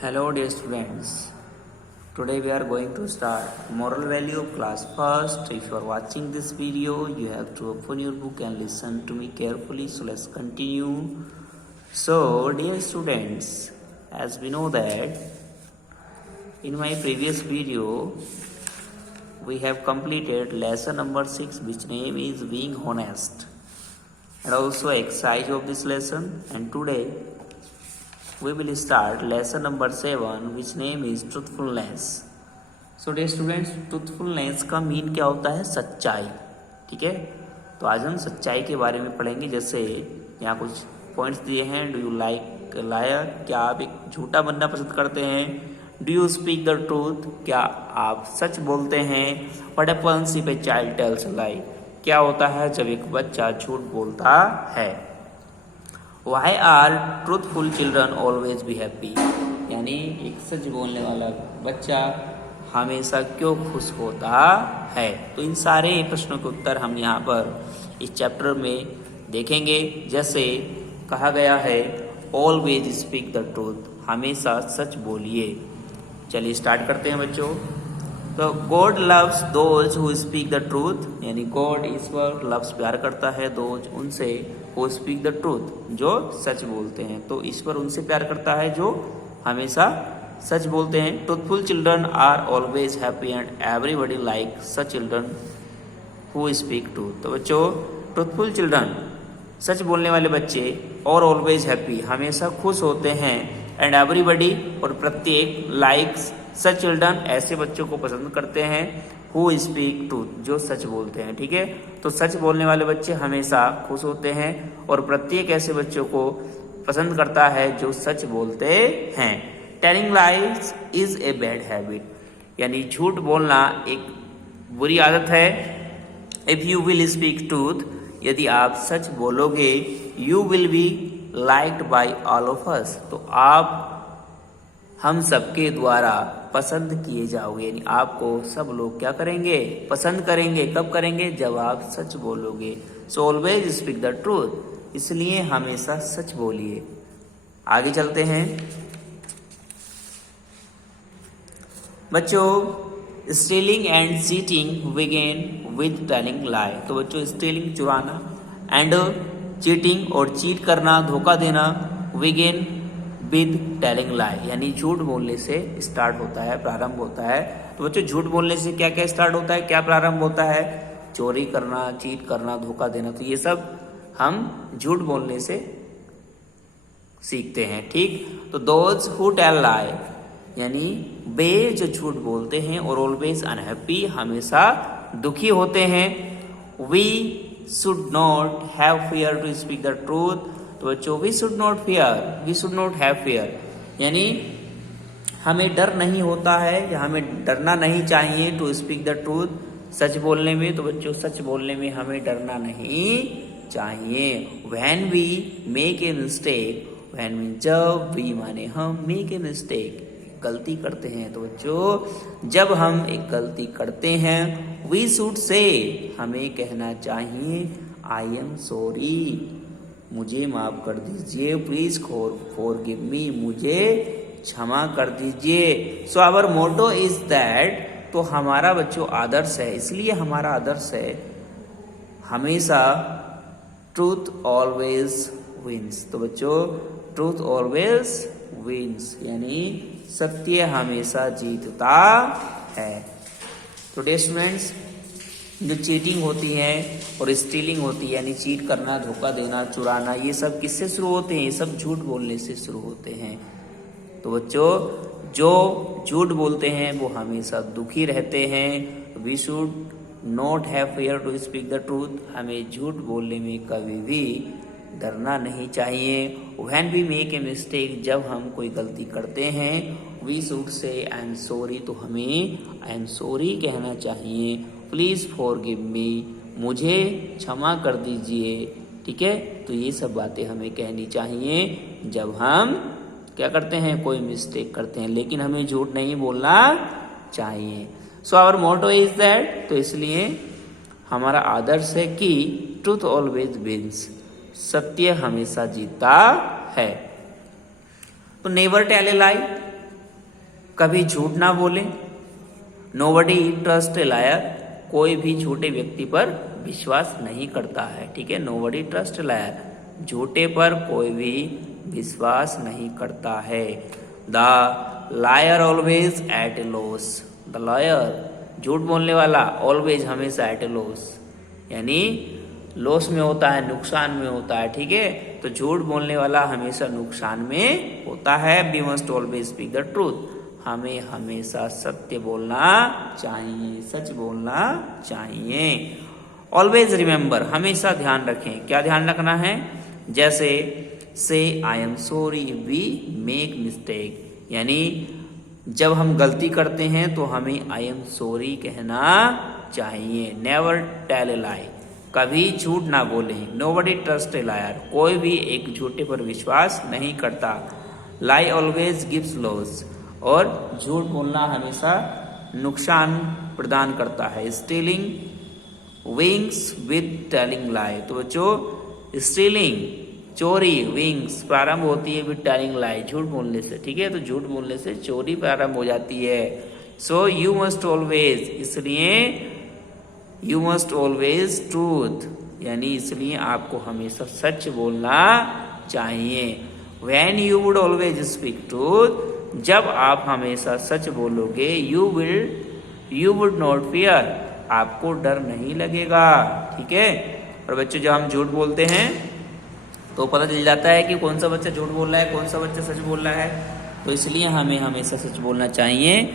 Hello dear students. Today we are going to start moral value of class first. If you are watching this video, you have to open your book and listen to me carefully. So let's continue. So dear students, as we know that in my previous video we have completed lesson number 6, which name is being honest, and also exercise of this lesson. And today we will start lesson number 7, which name is truthfulness. So dear students, truthfulness का mean क्या होता है? सच्चाई. ठीक है, तो आज हम सच्चाई के बारे में पढ़ेंगे. जैसे यहाँ कुछ पॉइंट्स दिए हैं. Do you like liar? क्या आप एक झूठा बनना पसंद करते हैं? Do you speak the truth? क्या आप सच बोलते हैं? What happens if a child tells lie? क्या होता है जब एक बच्चा झूठ बोलता है? Why are truthful children always be happy? यानी एक सच बोलने वाला बच्चा हमेशा क्यों खुश होता है? तो इन सारे प्रश्नों के उत्तर हम यहाँ पर इस चैप्टर में देखेंगे. जैसे कहा गया है ऑलवेज स्पीक द ट्रूथ, हमेशा सच बोलिए. चलिए स्टार्ट करते हैं बच्चों. तो God loves those who speak the truth, यानी गॉड ईश्वर लव्स प्यार करता है दोज उनसे हु स्पीक द ट्रूथ, जो सच बोलते हैं. तो ईश्वर उनसे प्यार करता है जो हमेशा सच बोलते हैं. Truthful children are always happy and everybody like such children who speak truth. तो बच्चों, ट्रूथफुल चिल्ड्रन सच बोलने वाले बच्चे और ऑलवेज हैप्पी हमेशा खुश होते हैं. एंड एवरीबडी और प्रत्येक लाइक्स सच चिल्ड्रन ऐसे बच्चों को पसंद करते हैं हु स्पीक ट्रूथ, जो सच बोलते हैं. ठीक है, तो सच बोलने वाले बच्चे हमेशा खुश होते हैं और प्रत्येक ऐसे बच्चों को पसंद करता है जो सच बोलते हैं. Telling lies is a bad habit, यानी झूठ बोलना एक बुरी आदत है. If you will speak truth, यदि आप सच बोलोगे, you will be liked by all of us, तो आप हम सबके द्वारा पसंद किए जाओगे. यानी आपको सब लोग क्या करेंगे? पसंद करेंगे. कब करेंगे? जब आप सच बोलोगे. So always speak the truth, इसलिए हमेशा सच बोलिए. आगे चलते हैं बच्चों. Stealing and cheating begin with telling लाई. तो बच्चों, स्टीलिंग चुराना एंड चीटिंग और चीट करना, धोखा देना, बिगिन विद टेलिंग लाई, यानी झूठ बोलने से स्टार्ट होता है, प्रारंभ होता है. तो बच्चों, झूठ बोलने से क्या क्या स्टार्ट होता है, क्या प्रारंभ होता है? चोरी करना, चीट करना, धोखा देना. तो ये सब हम झूठ बोलने से सीखते हैं. ठीक, तो दोज हु टेल लाई, यानी वे जो झूठ बोलते हैं, और ऑलवेज अनहैप्पी हमेशा दुखी होते हैं. We should not have fear to speak the truth. तो बच्चों, we should not fear, we should not have fear, यानी हमें डर नहीं होता है या हमें डरना नहीं चाहिए टू स्पीक द ट्रूथ, सच बोलने में. तो बच्चों, सच बोलने में हमें डरना नहीं चाहिए. When we make a mistake, when mean जब, वी माने हम, मेक ए मिस्टेक गलती करते हैं. तो बच्चों, जब हम एक गलती करते हैं, वी शुड से हमें कहना चाहिए आई एम सॉरी, मुझे माफ कर दीजिए. प्लीज फॉरगिव मी, मुझे क्षमा कर दीजिए. So our motto is that, तो हमारा बच्चों आदर्श है, इसलिए हमारा आदर्श है हमेशा ट्रूथ ऑलवेज विंस. तो बच्चों, ट्रूथ ऑलवेज विंस, यानी सत्य हमेशा जीतता है. तो डियर स्टूडेंट्स, जो चीटिंग होती है और स्टीलिंग होती है, यानी चीट करना, धोखा देना, चुराना, ये सब किससे शुरू होते हैं? ये सब झूठ बोलने से शुरू होते हैं. तो बच्चों, जो झूठ बोलते हैं वो हमेशा दुखी रहते हैं. We should not have fear to speak the truth, हमें झूठ बोलने में कभी भी डरना नहीं चाहिए. When we make a mistake, जब हम कोई गलती करते हैं, we should say I am sorry, तो हमें आई एम सॉरी कहना चाहिए. प्लीज फॉरगिव मी, मुझे क्षमा कर दीजिए. ठीक है, तो ये सब बातें हमें कहनी चाहिए जब हम क्या करते हैं? कोई मिस्टेक करते हैं. लेकिन हमें झूठ नहीं बोलना चाहिए. So our motto is that, तो इसलिए हमारा आदर्श है कि ट्रूथ ऑलवेज विंस, सत्य हमेशा जीतता है. तो नेवर टेल ए लाई, कभी झूठ ना बोलें। नोबडी ट्रस्ट ए लायर, कोई भी झूठे व्यक्ति पर विश्वास नहीं करता है, ठीक है। नोबडी ट्रस्ट ए लायर, झूठे पर कोई भी विश्वास नहीं करता है। The liar always at a loss, the liar झूठ बोलने वाला ऑलवेज हमेशा एट ए लॉस, यानी लॉस में होता है, नुकसान में होता है, ठीक है। तो झूठ बोलने वाला हमेशा नुकसान में होता है। We must always speak the truth, हमें हमेशा सत्य बोलना चाहिए, सच बोलना चाहिए। ऑलवेज रिमेंबर, हमेशा ध्यान रखें। क्या ध्यान रखना है? जैसे से I am sorry we make mistake, यानी जब हम गलती करते हैं तो हमें आई एम सॉरी कहना चाहिए। नेवर टेल ए लाई, कभी झूठ ना बोलें। नोबडी ट्रस्ट ए लायर, कोई भी एक झूठे पर विश्वास नहीं करता। लाई ऑलवेज गिव्स लॉस, और झूठ बोलना हमेशा नुकसान प्रदान करता है। स्टीलिंग विंग्स विद टेलिंग लाई, तो बच्चों स्टीलिंग चोरी, विंग्स प्रारंभ होती है विद टेलिंग लाई, झूठ बोलने से, ठीक है। तो झूठ बोलने से चोरी प्रारंभ हो जाती है। सो यू मस्ट ऑलवेज, इसलिए यू मस्ट ऑलवेज ट्रूथ, यानी इसलिए आपको हमेशा सच बोलना चाहिए। When you would always speak truth, जब आप हमेशा सच बोलोगे, यू वुड नॉट फियर, आपको डर नहीं लगेगा, ठीक है। और बच्चों जब हम झूठ बोलते हैं तो पता चल जाता है कि कौन सा बच्चा झूठ बोल रहा है, कौन सा बच्चा सच बोल रहा है। तो इसलिए हमें हमेशा सच बोलना चाहिए।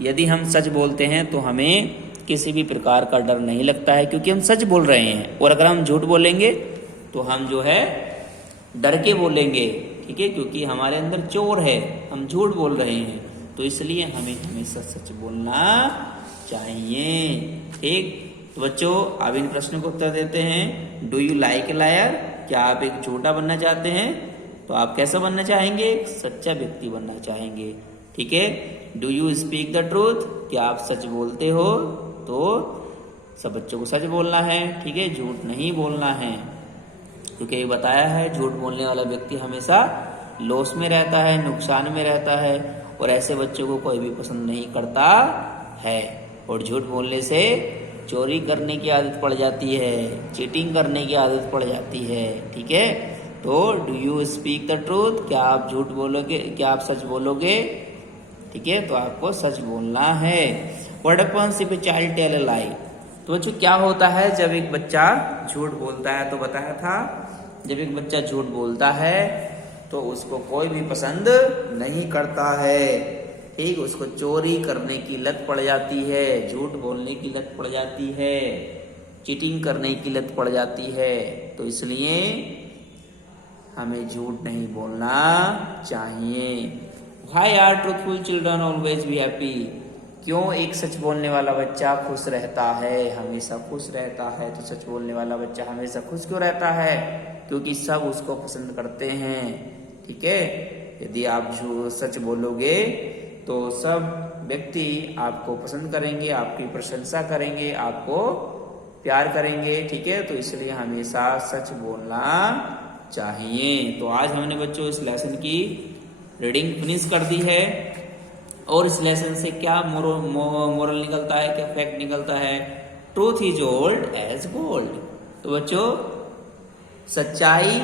यदि हम सच बोलते हैं तो हमें किसी भी प्रकार का डर नहीं लगता है, क्योंकि हम सच बोल रहे हैं। और अगर हम झूठ बोलेंगे तो हम जो है डर के बोलेंगे, ठीक है, क्योंकि हमारे अंदर चोर है, हम झूठ बोल रहे हैं। तो इसलिए हमें हमेशा सच बोलना चाहिए, ठीक। तो बच्चों अब इन प्रश्नों को उत्तर देते हैं। Do you like a lawyer, क्या आप एक झूठा बनना चाहते हैं? तो आप कैसा बनना चाहेंगे? एक सच्चा व्यक्ति बनना चाहेंगे, ठीक है। Do you speak the truth, क्या आप सच बोलते हो? तो सब बच्चों को सच बोलना है, ठीक है, झूठ नहीं बोलना है, क्योंकि ये बताया है झूठ बोलने वाला व्यक्ति हमेशा लॉस में रहता है, नुकसान में रहता है, और ऐसे बच्चों को कोई भी पसंद नहीं करता है। और झूठ बोलने से चोरी करने की आदत पड़ जाती है, चीटिंग करने की आदत पड़ जाती है, ठीक है। तो do you speak the truth, क्या आप झूठ बोलोगे, क्या आप सच बोलोगे, ठीक है। तो आपको सच बोलना है। What happens if a child tell a lie, तो बच्चों क्या होता है जब एक बच्चा झूठ बोलता है? तो बताया था जब एक बच्चा झूठ बोलता है तो उसको कोई भी पसंद नहीं करता है, ठीक। उसको चोरी करने की लत पड़ जाती है, झूठ बोलने की लत पड़ जाती है, चीटिंग करने की लत पड़ जाती है। तो इसलिए हमें झूठ नहीं बोलना चाहिए। Why are truthful children always be happy, क्यों एक सच बोलने वाला बच्चा खुश रहता है, हमेशा खुश रहता है? तो सच बोलने वाला बच्चा हमेशा खुश क्यों रहता है? क्योंकि सब उसको पसंद करते हैं, ठीक है। यदि आप सच बोलोगे तो सब व्यक्ति आपको पसंद करेंगे, आपकी प्रशंसा करेंगे, आपको प्यार करेंगे, ठीक है। तो इसलिए हमेशा सच बोलना चाहिए। तो आज हमने बच्चों इस लेसन की रीडिंग फिनिश कर दी है। और इस लेसन से क्या मोरल निकलता है, क्या फैक्ट निकलता है? Truth is old age gold. तो बच्चों सच्चाई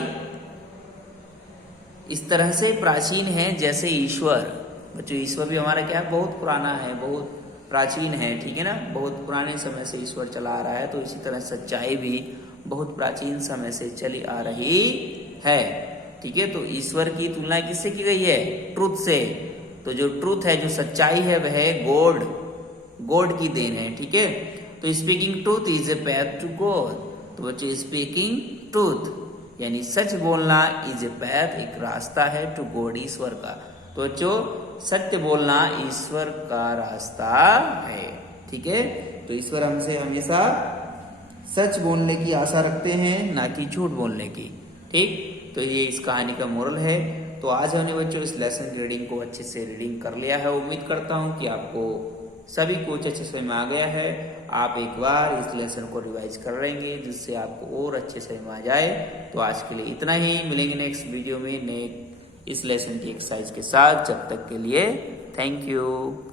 इस तरह से प्राचीन है जैसे ईश्वर। बच्चों ईश्वर भी हमारा क्या है, बहुत पुराना है, बहुत प्राचीन है, ठीक है ना, बहुत पुराने समय से ईश्वर चला आ रहा है। तो इसी तरह सच्चाई भी बहुत प्राचीन समय से चली आ रही है, ठीक है। तो ईश्वर की तुलना किससे की गई है? ट्रूथ से। तो जो ट्रूथ है, जो सच्चाई है, वह गॉड की देन है, ठीक है। तो speaking truth is a path to God. तो बच्चों स्पीकिंग ट्रूथ यानी सच बोलना इज ए पैथ, एक रास्ता है, टू गॉड, ईश्वर का। तो बच्चों सत्य बोलना ईश्वर का रास्ता है, ठीक है। तो ईश्वर हमसे हमेशा सच बोलने की आशा रखते हैं, ना कि झूठ बोलने की, ठीक। तो ये इस कहानी का मोरल है। तो आज हमने बच्चों इस लेसन की रीडिंग को अच्छे से रीडिंग कर लिया है। उम्मीद करता हूँ कि आपको सभी कुछ अच्छे से में आ गया है। आप एक बार इस लेसन को रिवाइज कर लेंगे जिससे आपको और अच्छे से में आ जाए। तो आज के लिए इतना ही, मिलेंगे नेक्स्ट वीडियो में नए इस लेसन की एक्सरसाइज के साथ। जब तक के लिए थैंक यू।